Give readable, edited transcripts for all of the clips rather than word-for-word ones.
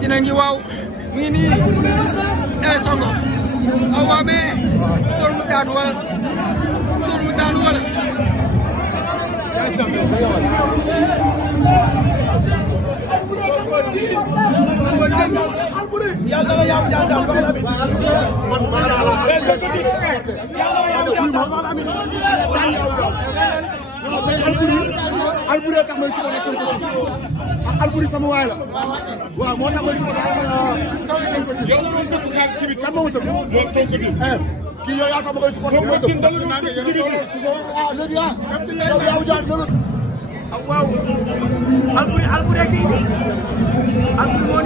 dina ngi waaw ngi nii songo aw waa mais door mu daanu wala Alboury tax may supporter Sonko Alboury sama waay la waaw moo tax may supporter Sonko kan moo tëb kii yow yaa tax ma koy supporter moo tëb léegi yow yaa jaar waaw Alboury kii Alboury moo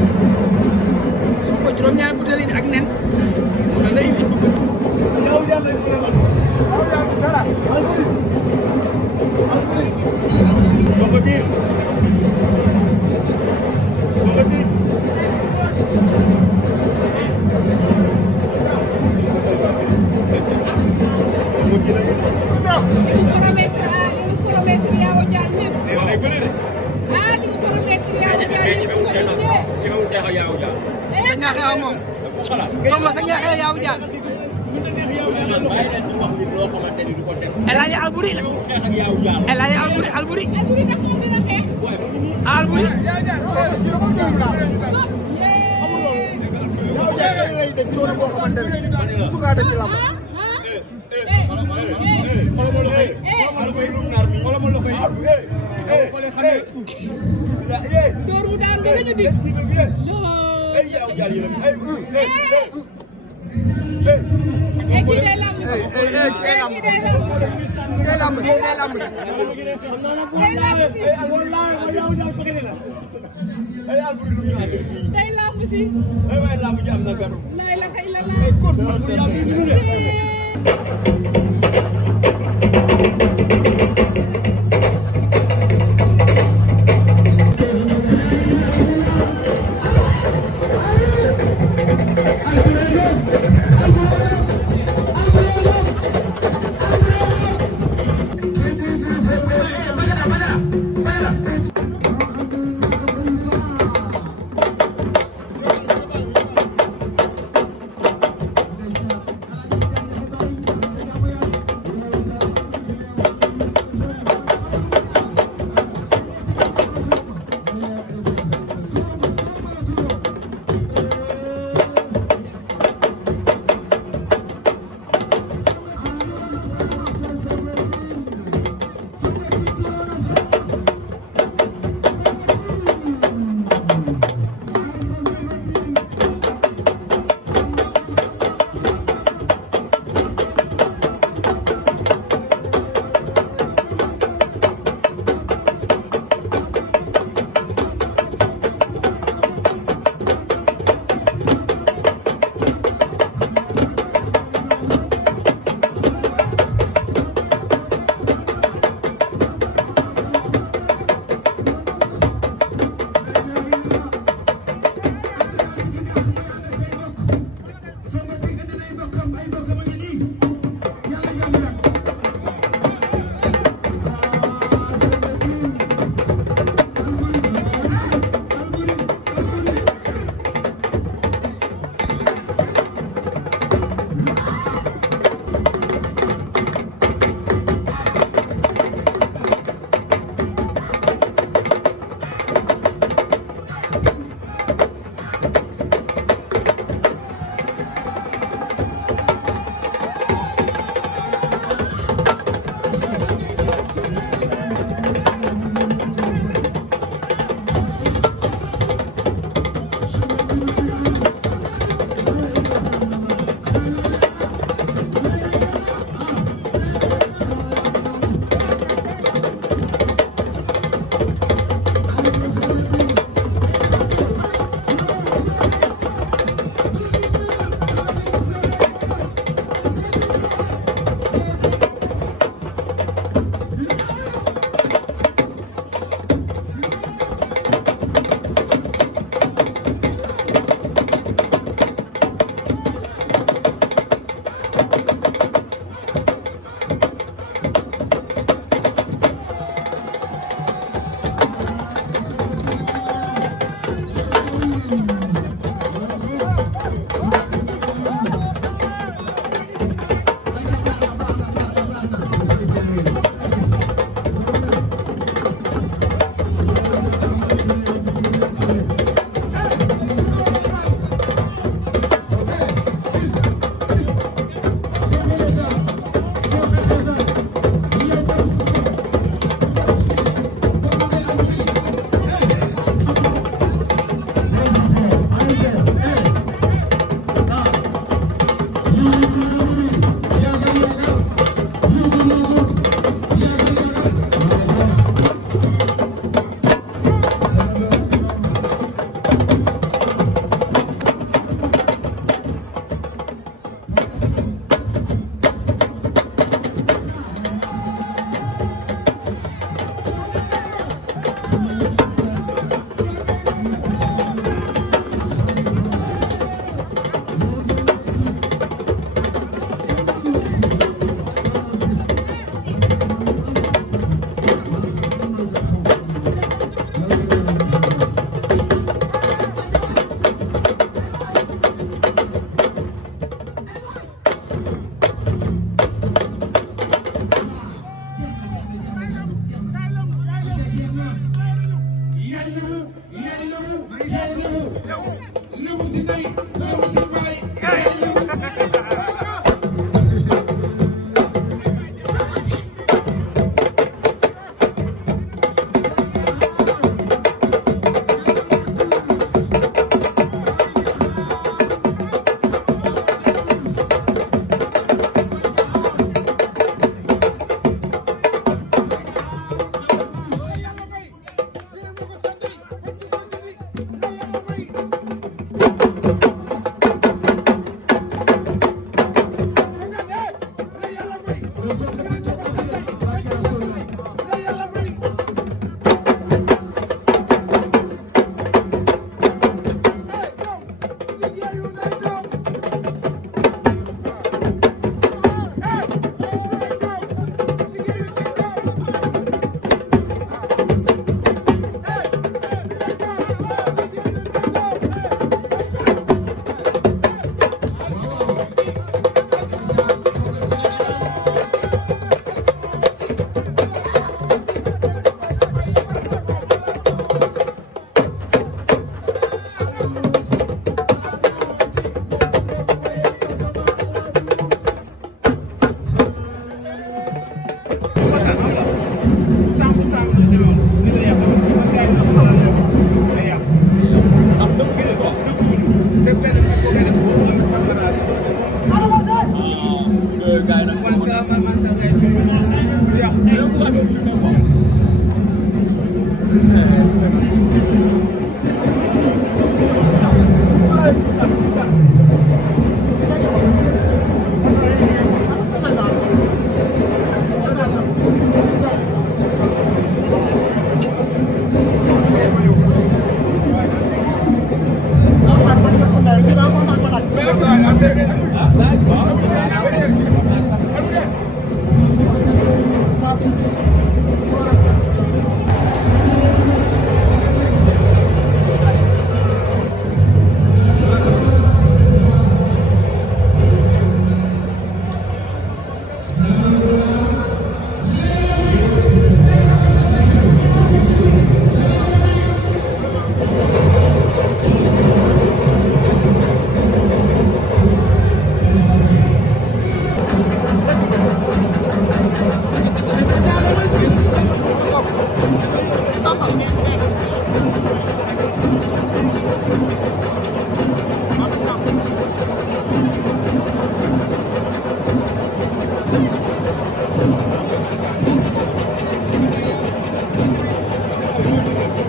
ni Sonko juróom-ñaari butéel yi ak nen moom la indi sa ñaaxee moom Sonko sa ñaaxee yaa wu jaar El Hadji Alboury la El Hadji Alboury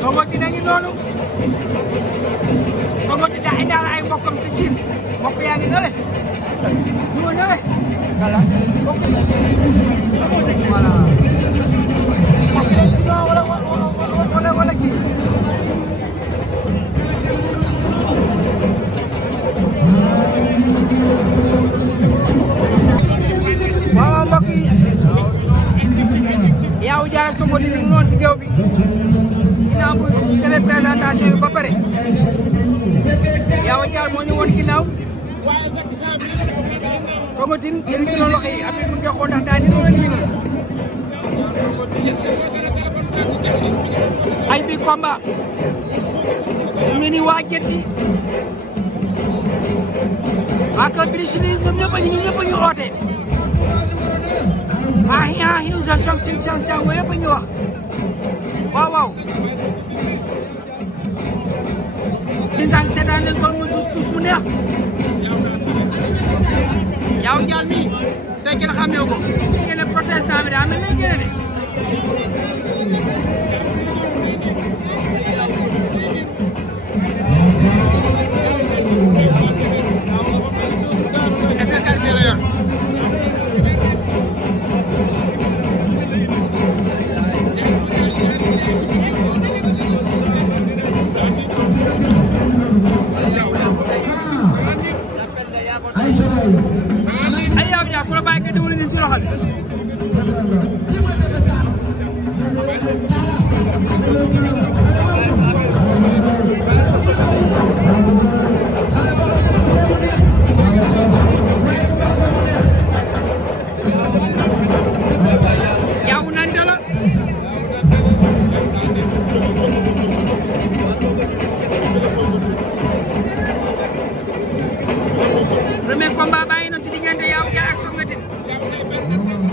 Songotin a ngi noonu Songotin daa indaale ay mbokkam ci Siin mbokk yaa ngi nële ñu ma nële voilà mbokk voilà wala kii waaw mbokk yi Yawou Dial ak Songotin ñu ngi noonu ci géew bi ginnaaw bu téléprésentation bi ba pare Yawou Dial moo ñu woon ginnaaw Songotin yéen ci loolu wax yi après mu ngi xool ndax daa ni noonu la nii ay bi combat su mu ne nii waa Jet yi ak Bruce Lee ñoom ñëpp a ñu oote yu sa chang wa yëpp a ñu wax waaw di sang seetaan leen ko mu tus mu neex Yawou Dial mi tey kenn xamee ko ngeen protestant bi daa mel ne ngeen de ay Yawou Dial ku la bàyyi kay diwlu ni ci loxo bi Yawou nante la premier combat bàyyi na ci diggante Yawou Dial ak Songotin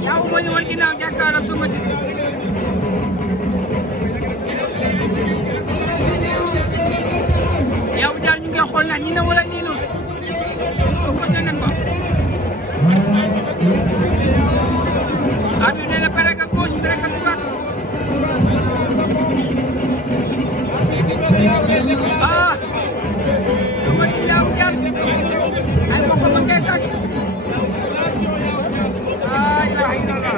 Yawou moo ñu war ginnaaw jàkkaarloo ak Songotin Yawou Dial ñu ngi xool na nii na wala nii noonu Songotin nañ ko abi nee na pare ka gauche pare ka droite ah Songotin Yawou Dial ay mbokk ma ngay tàgg ah ilaha illallah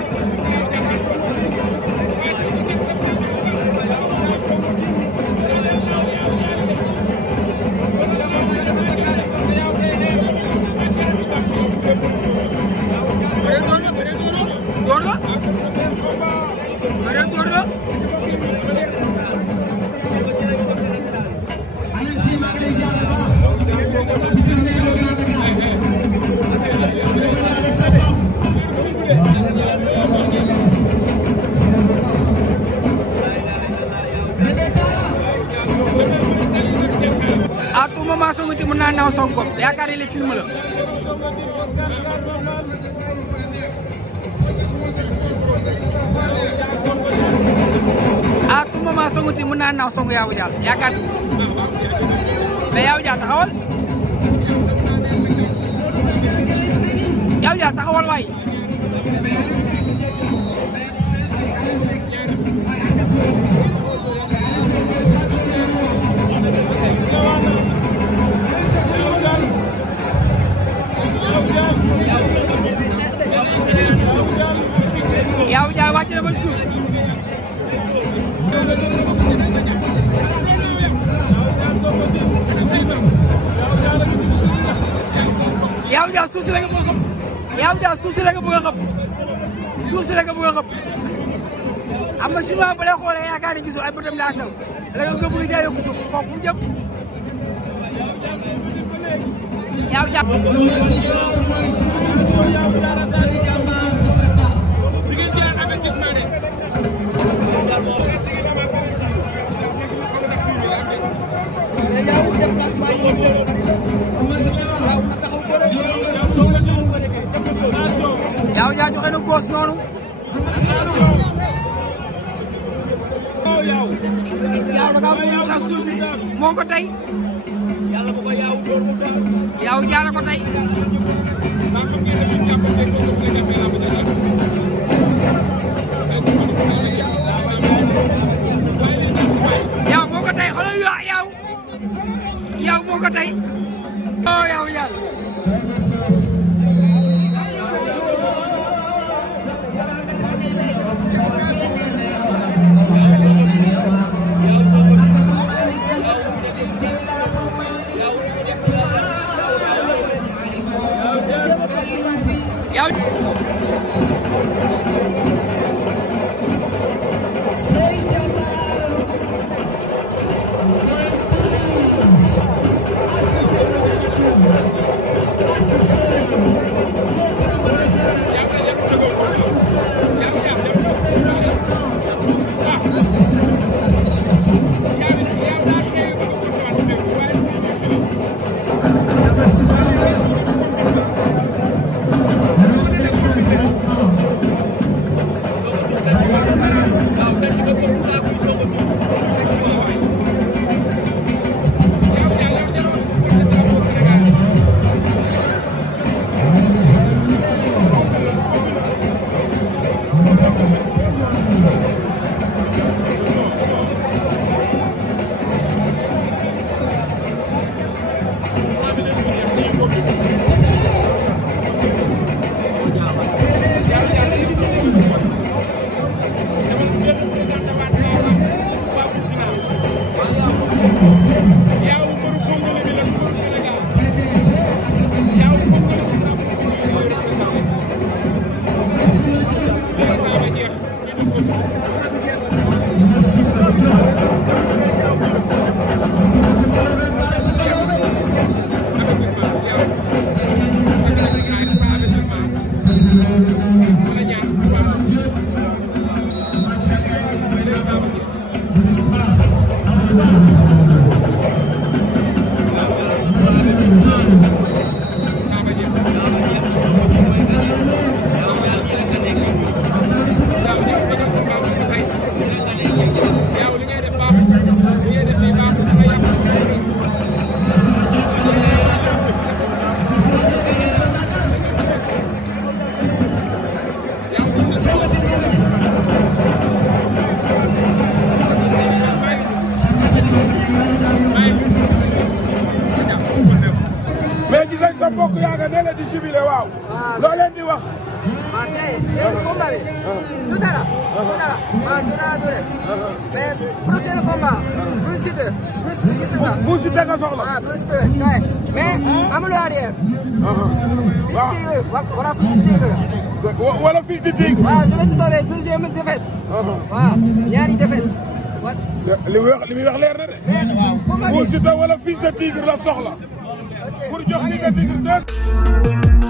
à tout moment Songotin mën naa naaw Sonko yaakaar ne li film la à tout moment Songotin mën naa naaw Sonko Yawou Dial yaakaar mais Yawou Dial taxawal Yawou Dial taxawal waay Yawou Dial wàcc na ba suuf Yawou Dial suuf si la nga bëgg a xam Yawou Dial suuf si la nga bëgg a xam suuf si la nga bëgg a xam am na chinois ba lay xoolee yaakaar ne gisul ay bëtam daa sew la nga bëgg jaay yokku suuf kooku fu mu jëm Yawou Dial Yawou Dial joxe na góos noonu Yawou da ngaa bëgg ak suuf si moo ko tey yow jaala ko tey. yow moo ko tey xoolal yow moo ko tey. oh yow yàlla. mbokk yaa nga ne la di jubilé waaw. loo leen di wax. ah tey combat bi. du dara. du dara du dara du rek. mais prochain combat. Bou Siteu. Bou Siteu nga soxla. ah Bou Siteu kay. mais amul arrière. waaw wala fils de tigre. wala fils de tigre. waaw je vais te donner deuxième défaite. waaw ñaari défaite. li muy wax leer na de. Bou Siteu wala fils de tigre la soxla. pour jox fils de tigre